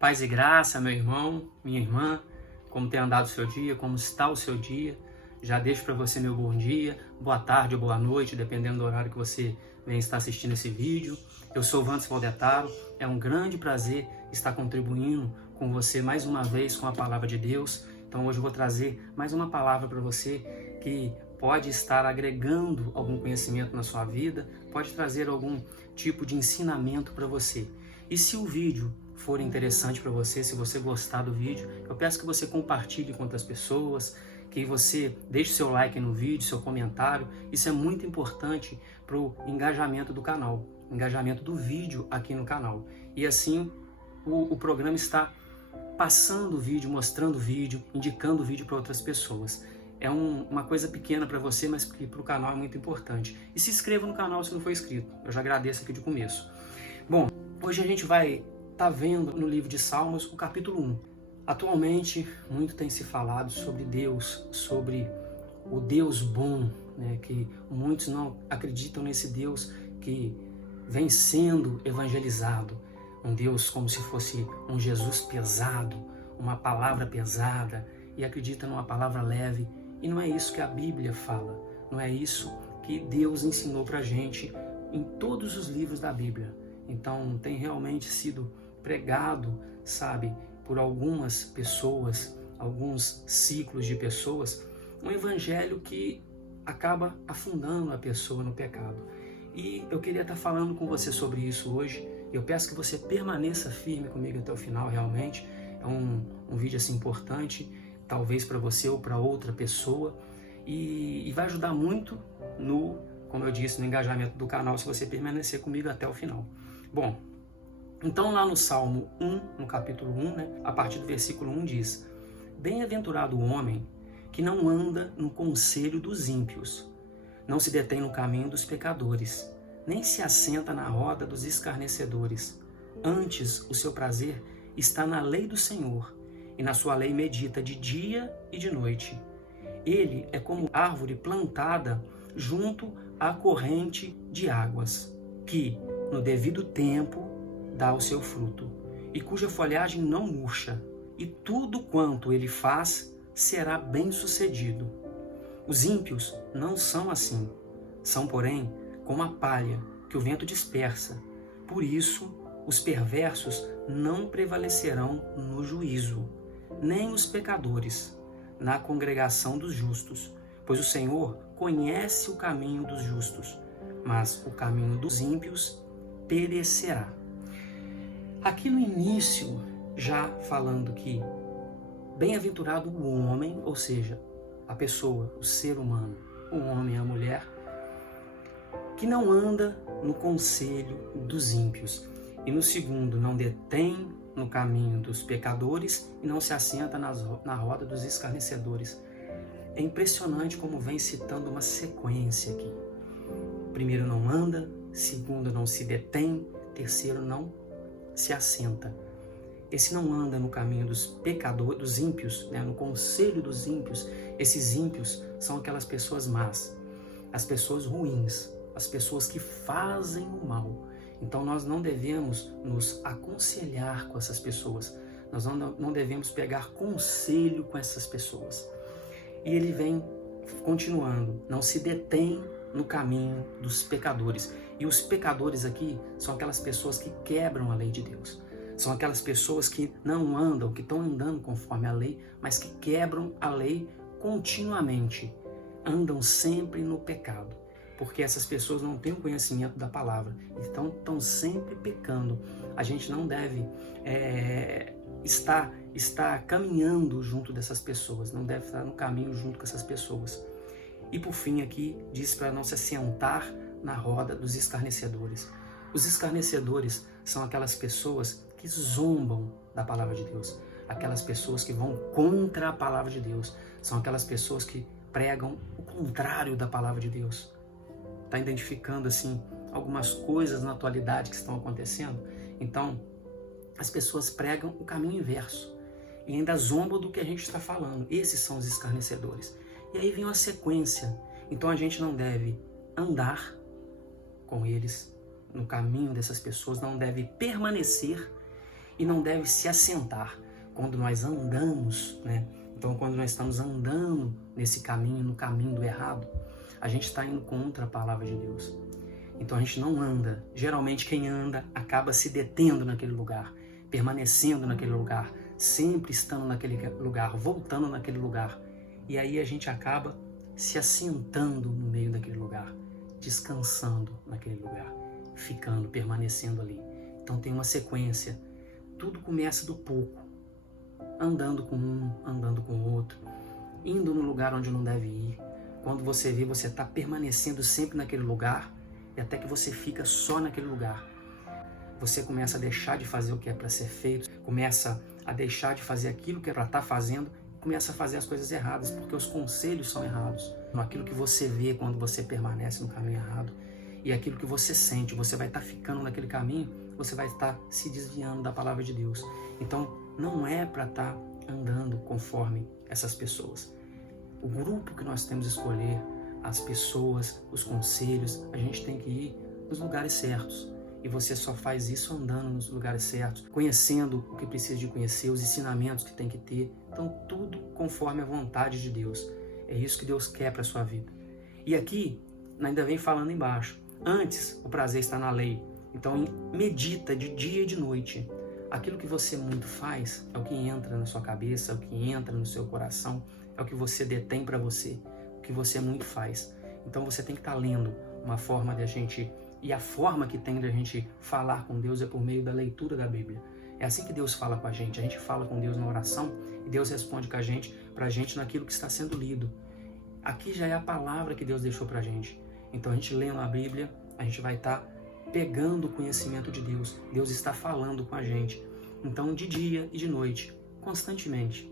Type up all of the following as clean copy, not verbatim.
Paz e graça, meu irmão, minha irmã, como tem andado o seu dia, como está o seu dia. Já deixo para você meu bom dia, boa tarde ou boa noite, dependendo do horário que você vem estar assistindo esse vídeo. Eu sou Vandes Valdetaro, é um grande prazer estar contribuindo com você mais uma vez com a Palavra de Deus. Então hoje eu vou trazer mais uma palavra para você que pode estar agregando algum conhecimento na sua vida, pode trazer algum tipo de ensinamento para você. E se o vídeo for interessante para você, se você gostar do vídeo, eu peço que você compartilhe com outras pessoas, que você deixe seu like no vídeo, seu comentário. Isso é muito importante para o engajamento do canal, engajamento do vídeo aqui no canal. E assim o programa está passando o vídeo, mostrando o vídeo, indicando o vídeo para outras pessoas. É uma coisa pequena para você, mas que para o canal é muito importante. E se inscreva no canal se não for inscrito, eu já agradeço aqui de começo. Bom, hoje a gente vai estar vendo no livro de Salmos o capítulo 1. Atualmente, muito tem se falado sobre Deus, sobre o Deus bom, né? Que muitos não acreditam nesse Deus que vem sendo evangelizado. Um Deus como se fosse um Jesus pesado, uma palavra pesada, e acredita numa palavra leve. E não é isso que a Bíblia fala, não é isso que Deus ensinou pra gente em todos os livros da Bíblia. Então tem realmente sido pregado, sabe, por algumas pessoas, alguns ciclos de pessoas, um evangelho que acaba afundando a pessoa no pecado. E eu queria estar falando com você sobre isso hoje. Eu peço que você permaneça firme comigo até o final, realmente. É um vídeo assim importante, talvez para você ou para outra pessoa, e vai ajudar muito como eu disse, no engajamento do canal, se você permanecer comigo até o final. Bom, então lá no Salmo 1, no capítulo 1, né, a partir do versículo 1 diz: Bem-aventurado o homem que não anda no conselho dos ímpios, não se detém no caminho dos pecadores, nem se assenta na roda dos escarnecedores. Antes, o seu prazer está na lei do Senhor, e na sua lei medita de dia e de noite. Ele é como árvore plantada junto à corrente de águas, que, no devido tempo, dá o seu fruto, e cuja folhagem não murcha, e tudo quanto ele faz será bem-sucedido. Os ímpios não são assim, são, porém, como a palha que o vento dispersa. Por isso, os perversos não prevalecerão no juízo, nem os pecadores na congregação dos justos, pois o Senhor conhece o caminho dos justos, mas o caminho dos ímpios perecerá. Aqui no início, já falando que bem-aventurado o homem, ou seja, a pessoa, o ser humano, o homem, a mulher, que não anda no conselho dos ímpios. E no segundo, não detém no caminho dos pecadores e não se assenta na roda dos escarnecedores. É impressionante como vem citando uma sequência aqui. Primeiro, não anda. Segundo, não se detém. Terceiro, não se assenta. Esse não anda no caminho dos pecadores, dos ímpios, né? No conselho dos ímpios. Esses ímpios são aquelas pessoas más, as pessoas ruins, as pessoas que fazem o mal. Então nós não devemos nos aconselhar com essas pessoas, nós não devemos pegar conselho com essas pessoas. E ele vem continuando, não se detém no caminho dos pecadores. E os pecadores aqui são aquelas pessoas que quebram a lei de Deus. São aquelas pessoas que não andam, que estão andando conforme a lei, mas que quebram a lei continuamente. Andam sempre no pecado, porque essas pessoas não têm o conhecimento da palavra. Então estão sempre pecando. A gente não deve estar caminhando junto dessas pessoas, não deve estar no caminho junto com essas pessoas. E por fim aqui diz para não se assentar na roda dos escarnecedores. Os escarnecedores são aquelas pessoas que zombam da palavra de Deus, aquelas pessoas que vão contra a palavra de Deus, são aquelas pessoas que pregam o contrário da palavra de Deus. Está identificando assim algumas coisas na atualidade que estão acontecendo? Então, as pessoas pregam o caminho inverso e ainda zombam do que a gente está falando. Esses são os escarnecedores. E aí vem uma sequência. Então a gente não deve andar com eles no caminho dessas pessoas, não deve permanecer e não deve se assentar. Quando nós andamos, né? Então, quando nós estamos andando nesse caminho, no caminho do errado, a gente está indo contra a palavra de Deus. Então, a gente não anda. Geralmente, quem anda acaba se detendo naquele lugar, permanecendo naquele lugar, sempre estando naquele lugar, voltando naquele lugar. E aí a gente acaba se assentando no meio daquele lugar, descansando naquele lugar, ficando, permanecendo ali. Então tem uma sequência. Tudo começa do pouco, andando com um, andando com o outro, indo no lugar onde não deve ir. Quando você vê, você está permanecendo sempre naquele lugar e até que você fica só naquele lugar. Você começa a deixar de fazer o que é para ser feito, começa a deixar de fazer aquilo que é para estar fazendo, começa a fazer as coisas erradas, porque os conselhos são errados. Aquilo que você vê quando você permanece no caminho errado e aquilo que você sente, você vai estar ficando naquele caminho, você vai estar se desviando da palavra de Deus. Então, não é para estar andando conforme essas pessoas. O grupo que nós temos que escolher, as pessoas, os conselhos, a gente tem que ir nos lugares certos. E você só faz isso andando nos lugares certos, conhecendo o que precisa de conhecer, os ensinamentos que tem que ter. Então, tudo conforme a vontade de Deus. É isso que Deus quer para a sua vida. E aqui, ainda vem falando embaixo. Antes, o prazer está na lei. Então, medita de dia e de noite. Aquilo que você muito faz é o que entra na sua cabeça, é o que entra no seu coração, é o que você detém para você, o que você muito faz. Então, você tem que estar lendo uma forma de a gente... E a forma que tem de a gente falar com Deus é por meio da leitura da Bíblia. É assim que Deus fala com a gente fala com Deus na oração e Deus responde com a gente, pra gente naquilo que está sendo lido. Aqui já é a palavra que Deus deixou pra gente. Então a gente lendo a Bíblia, a gente vai estar pegando o conhecimento de Deus. Deus está falando com a gente. Então de dia e de noite, constantemente.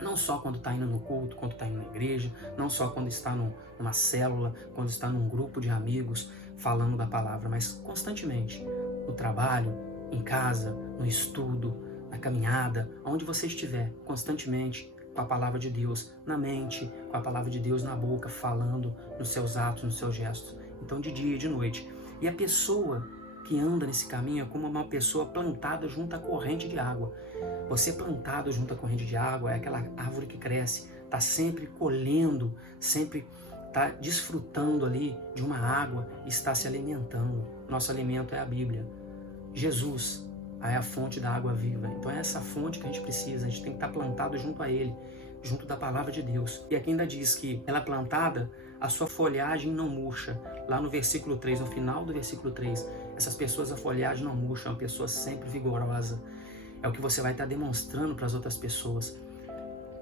Não só quando está indo no culto, quando está indo na igreja, não só quando está numa célula, quando está num grupo de amigos falando da palavra, mas constantemente. No trabalho, em casa, no estudo, na caminhada, onde você estiver, constantemente com a palavra de Deus na mente, com a palavra de Deus na boca, falando nos seus atos, nos seus gestos. Então de dia e de noite. E a pessoa que anda nesse caminho é como uma pessoa plantada junto à corrente de água. Você plantado junto à corrente de água é aquela árvore que cresce, está sempre colhendo, sempre está desfrutando ali de uma água e está se alimentando. Nosso alimento é a Bíblia. Jesus é a fonte da água viva. Então é essa fonte que a gente precisa, a gente tem que estar plantado junto a Ele, junto da palavra de Deus. E aqui ainda diz que ela é plantada, a sua folhagem não murcha. Lá no versículo 3, no final do versículo 3, essas pessoas, a folhagem não murcha, é uma pessoa sempre vigorosa. É o que você vai estar demonstrando para as outras pessoas.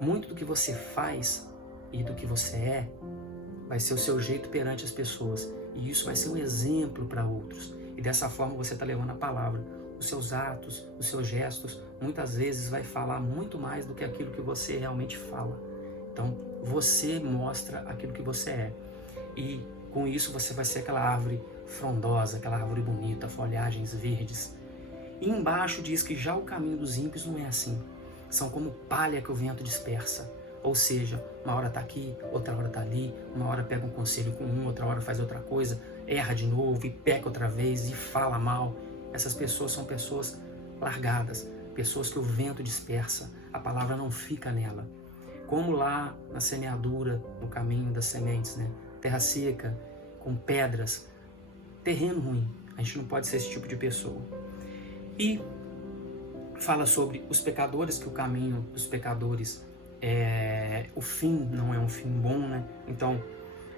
Muito do que você faz e do que você é, vai ser o seu jeito perante as pessoas. E isso vai ser um exemplo para outros. E dessa forma você está levando a palavra. Os seus atos, os seus gestos, muitas vezes vai falar muito mais do que aquilo que você realmente fala. Então, você mostra aquilo que você é. E com isso você vai ser aquela árvore frondosa, aquela árvore bonita, folhagens verdes. E embaixo diz que já o caminho dos ímpios não é assim. São como palha que o vento dispersa. Ou seja, uma hora está aqui, outra hora está ali, uma hora pega um conselho com um, outra hora faz outra coisa, erra de novo e peca outra vez e fala mal. Essas pessoas são pessoas largadas, pessoas que o vento dispersa, a palavra não fica nela. Como lá na semeadura, no caminho das sementes, né? Terra seca, com pedras, terreno ruim. A gente não pode ser esse tipo de pessoa. E fala sobre os pecadores, que o caminho dos pecadores o fim não é um fim bom, né? Então,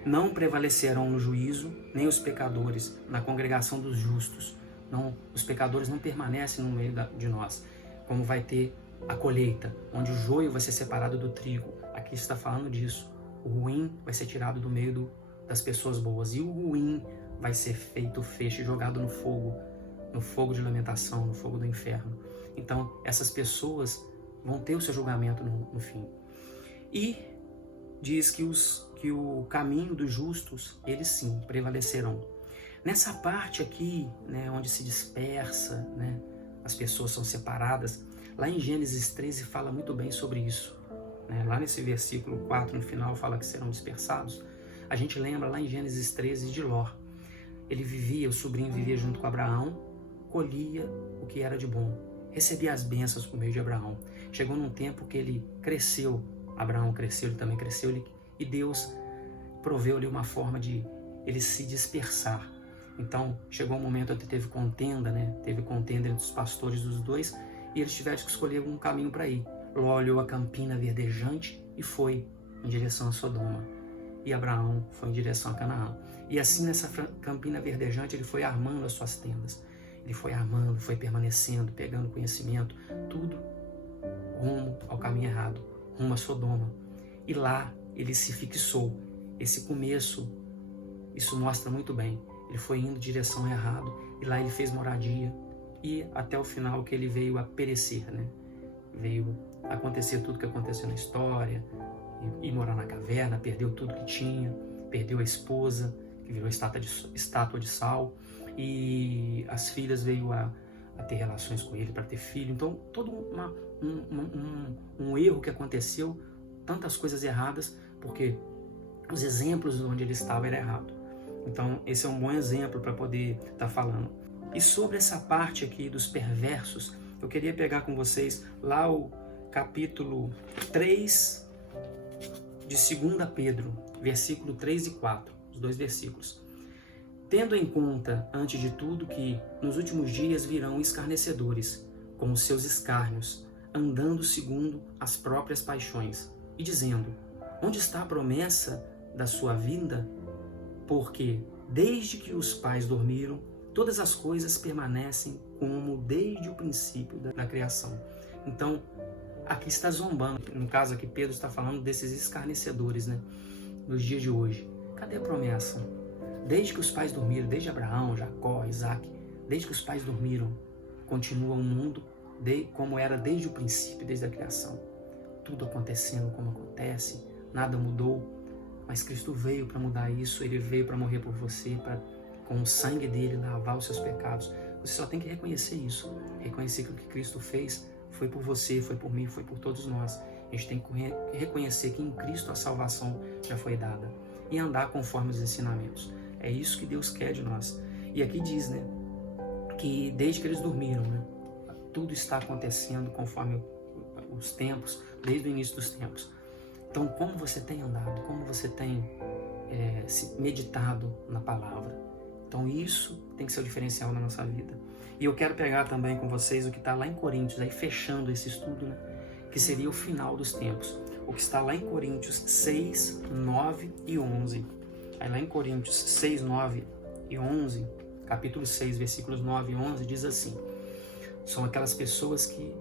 não prevalecerão no juízo, nem os pecadores na congregação dos justos. Não, os pecadores não permanecem no meio de nós. Como vai ter a colheita, onde o joio vai ser separado do trigo. Aqui está falando disso. O ruim vai ser tirado do meio das pessoas boas. E o ruim vai ser feito feixe e jogado no fogo de lamentação, no fogo do inferno. Então, essas pessoas vão ter o seu julgamento no fim. E diz que o caminho dos justos, eles sim, prevalecerão. Nessa parte aqui, né, onde se dispersa, né, as pessoas são separadas, lá em Gênesis 13 fala muito bem sobre isso. Né? Lá nesse versículo 4, no final, fala que serão dispersados. A gente lembra lá em Gênesis 13 de Ló. Ele vivia, o sobrinho vivia junto com Abraão, colhia o que era de bom. recebia as bênçãos por meio de Abraão. Chegou num tempo que ele cresceu, Abraão cresceu, ele também cresceu, e Deus proveu-lhe uma forma de ele se dispersar. Então, chegou um momento onde teve contenda, né? Teve contenda entre os pastores dos dois, e eles tiveram que escolher um caminho para ir. Ló olhou a campina verdejante e foi em direção a Sodoma. E Abraão foi em direção a Canaã. E assim, nessa campina verdejante, ele foi armando as suas tendas. Ele foi armando, foi permanecendo, pegando conhecimento, tudo rumo ao caminho errado, rumo a Sodoma. E lá ele se fixou. Esse começo, isso mostra muito bem. Ele foi indo em direção errada e lá ele fez moradia. E até o final que ele veio a perecer, né? Veio acontecer tudo que aconteceu na história, ir morar na caverna, perdeu tudo que tinha, perdeu a esposa, que virou estátua de sal, e as filhas veio a ter relações com ele para ter filho. Então, todo um erro que aconteceu, tantas coisas erradas, porque os exemplos de onde ele estava era errado. Então, esse é um bom exemplo para poder estar falando. E sobre essa parte aqui dos perversos, eu queria pegar com vocês lá o capítulo 3 de 2 Pedro, versículo 3 e 4, os dois versículos. Tendo em conta, antes de tudo, que nos últimos dias virão escarnecedores, com os seus escárnios, andando segundo as próprias paixões, e dizendo: onde está a promessa da sua vinda? Porque, desde que os pais dormiram, todas as coisas permanecem como desde o princípio da criação. Então, aqui está zombando. No caso aqui, Pedro está falando desses escarnecedores, né? Nos dias de hoje. Cadê a promessa? Desde que os pais dormiram, desde Abraão, Jacó, Isaac, desde que os pais dormiram, continua o mundo como era desde o princípio, desde a criação. Tudo acontecendo como acontece, nada mudou. Mas Cristo veio para mudar isso, Ele veio para morrer por você, para com o sangue dele lavar os seus pecados. Você só tem que reconhecer isso, reconhecer que o que Cristo fez foi por você, foi por mim, foi por todos nós. A gente tem que reconhecer que em Cristo a salvação já foi dada e andar conforme os ensinamentos. É isso que Deus quer de nós. E aqui diz, né, que desde que eles dormiram, né, tudo está acontecendo conforme os tempos, desde o início dos tempos. Então, como você tem andado, como você tem meditado na palavra? Então, isso tem que ser o diferencial na nossa vida. E eu quero pegar também com vocês o que está lá em Coríntios, aí fechando esse estudo, né, que seria o final dos tempos. O que está lá em Coríntios 6, 9 e 11. Aí lá em Coríntios 6, 9 e 11, capítulo 6, versículos 9 e 11, diz assim: são aquelas pessoas que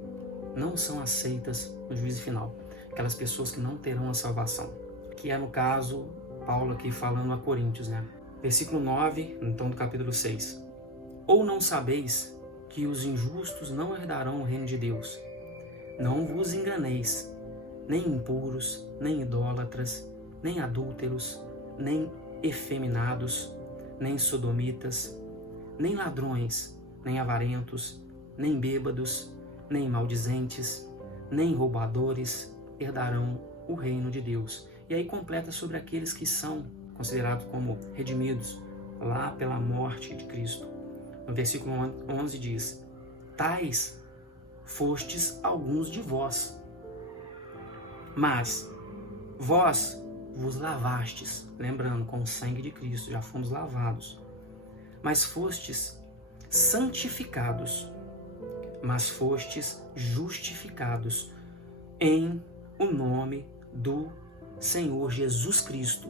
não são aceitas no juízo final. Aquelas pessoas que não terão a salvação. Que é, no caso, Paulo aqui falando a Coríntios, né? Versículo 9, então, do capítulo 6. Ou não sabeis que os injustos não herdarão o reino de Deus? Não vos enganeis, nem impuros, nem idólatras, nem adúlteros, nem efeminados, nem sodomitas, nem ladrões, nem avarentos, nem bêbados, nem maldizentes, nem roubadores herdarão o reino de Deus. E aí completa sobre aqueles que são considerados como redimidos lá pela morte de Cristo. No versículo 11 diz: tais fostes alguns de vós, mas vós vos lavastes, lembrando, com o sangue de Cristo já fomos lavados, mas fostes santificados, mas fostes justificados em o nome do Senhor Jesus Cristo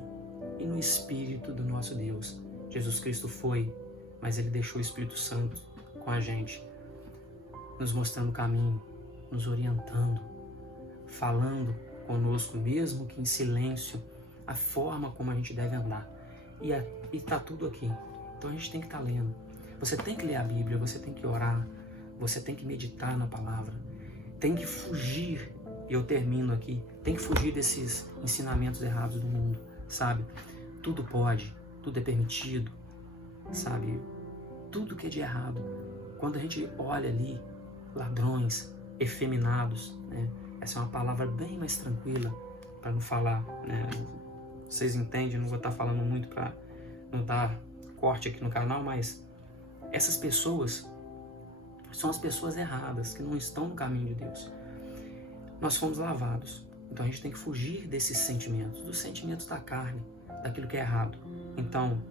e no Espírito do nosso Deus. Jesus Cristo foi, mas Ele deixou o Espírito Santo com a gente, nos mostrando o caminho, nos orientando, falando conosco, mesmo que em silêncio, a forma como a gente deve andar. E está tudo aqui. Então a gente tem que estar lendo. Você tem que ler a Bíblia, você tem que orar, você tem que meditar na palavra, tem que fugir. E eu termino aqui, tem que fugir desses ensinamentos errados do mundo, sabe? Tudo pode, tudo é permitido, sabe? Tudo que é de errado. Quando a gente olha ali, ladrões, efeminados, né? Essa é uma palavra bem mais tranquila para não falar, né? Vocês entendem, não vou estar falando muito para não dar corte aqui no canal, mas essas pessoas, são as pessoas erradas, que não estão no caminho de Deus. Nós fomos lavados. Então a gente tem que fugir desses sentimentos, dos sentimentos da carne, daquilo que é errado. Então,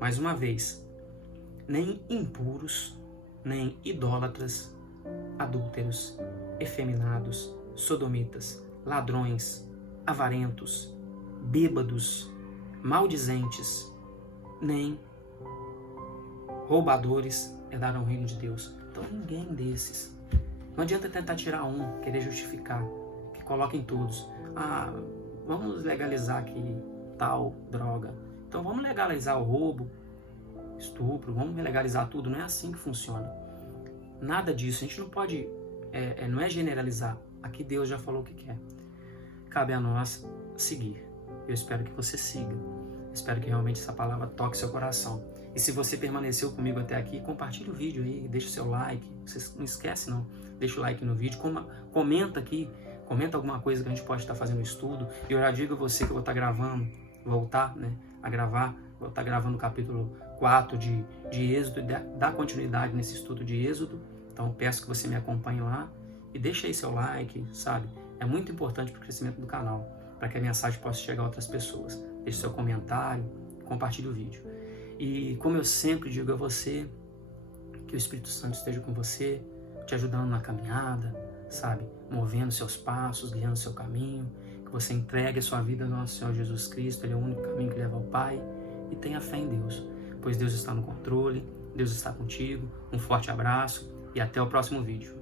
mais uma vez, nem impuros, nem idólatras, adúlteros, efeminados, sodomitas, ladrões, avarentos, bêbados, maldizentes, nem roubadores herdarão o reino de Deus. Então ninguém desses. Não adianta tentar tirar um, querer justificar, que coloquem todos. Ah, vamos legalizar aqui tal droga. Então vamos legalizar o roubo, estupro, vamos legalizar tudo. Não é assim que funciona. Nada disso. A gente não pode, não é generalizar. Aqui Deus já falou o que quer. Cabe a nós seguir. Eu espero que você siga. Espero que realmente essa palavra toque seu coração. E se você permaneceu comigo até aqui, compartilhe o vídeo aí, deixa o seu like. Você não esquece não, deixa o like no vídeo, comenta aqui, comenta alguma coisa que a gente pode estar fazendo estudo. E eu já digo a você que eu vou estar gravando, voltar a gravar, vou estar gravando o capítulo 4 de Êxodo, e dar continuidade nesse estudo de Êxodo. Então peço que você me acompanhe lá e deixe aí seu like, sabe? É muito importante para o crescimento do canal, para que a mensagem possa chegar a outras pessoas. Deixe seu comentário, compartilhe o vídeo. E como eu sempre digo a você, que o Espírito Santo esteja com você, te ajudando na caminhada, sabe? Movendo seus passos, guiando seu caminho, que você entregue a sua vida ao nosso Senhor Jesus Cristo, Ele é o único caminho que leva ao Pai, e tenha fé em Deus, pois Deus está no controle, Deus está contigo. Um forte abraço e até o próximo vídeo.